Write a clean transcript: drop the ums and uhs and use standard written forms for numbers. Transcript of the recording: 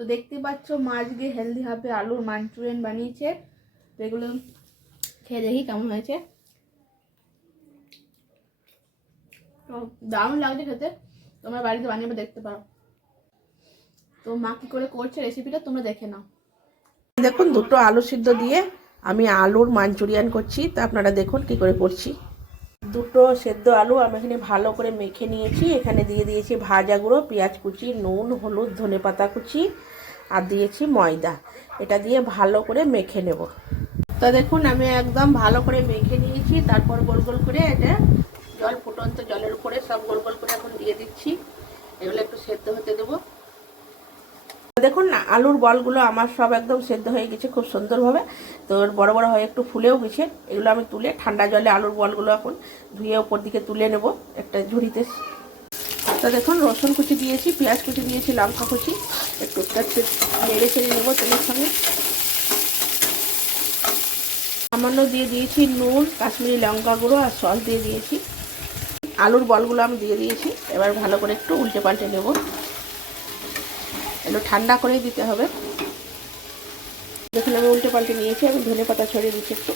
তো দেখতে পাচ্ছ মা আজকে হেলদি ভাবে আলুর মাঞ্চুরিয়ান বানিয়েছে। তো এগুলো খেয়ে দেখি কেমন হয়েছে। তো দারুণ লাগছে খেতে, তোমরা বাড়িতে বানিয়ে দেখতে পারো। তো মা কি করে করছে রেসিপিটা তোমরা দেখে নাও। দেখুন, দুটো আলু সিদ্ধ দিয়ে আমি আলুর মাঞ্চুরিয়ান করছি। তা আপনারা দেখুন কি করে করছি। দুটো সেদ্ধ আলু আমি এখানে ভালো করে মেখে নিয়েছি। এখানে দিয়ে দিয়েছি ভাজা গুঁড়ো, পেঁয়াজ কুচি, নুন, হলুদ, ধনেপাতা কুচি আর দিয়েছি ময়দা। এটা দিয়ে ভালো করে মেখে নেব। তা দেখুন আমি একদম ভালো করে মেখে নিয়েছি। তারপর গোল গোল করে এটা জল, ফুটন্ত জলের উপরে সব গোল গোল করে এখন দিয়ে দিচ্ছি। এগুলো একটু সেদ্ধ হতে দেবো। দেখুন না, আলুর বলগুলো আমার সব একদম সেদ্ধ হয়ে গেছে খুব সুন্দরভাবে। তো বড় বড় হয়ে একটু ফুলেও গেছে। এগুলো আমি তুলে ঠান্ডা জলে আলুর বলগুলো এখন ধুয়ে ওপর দিকে তুলে নেব একটা ঝুড়িতে। তো দেখুন রসুন কুচি দিয়েছি, পেঁয়াজ কুচি দিয়েছি, লঙ্কা কুচি একটু নেড়ে ছেড়ে নেবো তেলের সঙ্গে। সামান্য দিয়ে দিয়েছি নুন, কাশ্মীরি লঙ্কা গুঁড়ো আর সস দিয়ে দিয়েছি। আলুর বলগুলো আমি দিয়ে দিয়েছি। এবার ভালো করে একটু উল্টে পাল্টে নেব। একটু ঠান্ডা করে দিতে হবে। দেখুন আমি উল্টে পাল্টে নিয়েছি। আমি ধনেপাতা ছড়িয়ে দিচ্ছি একটু।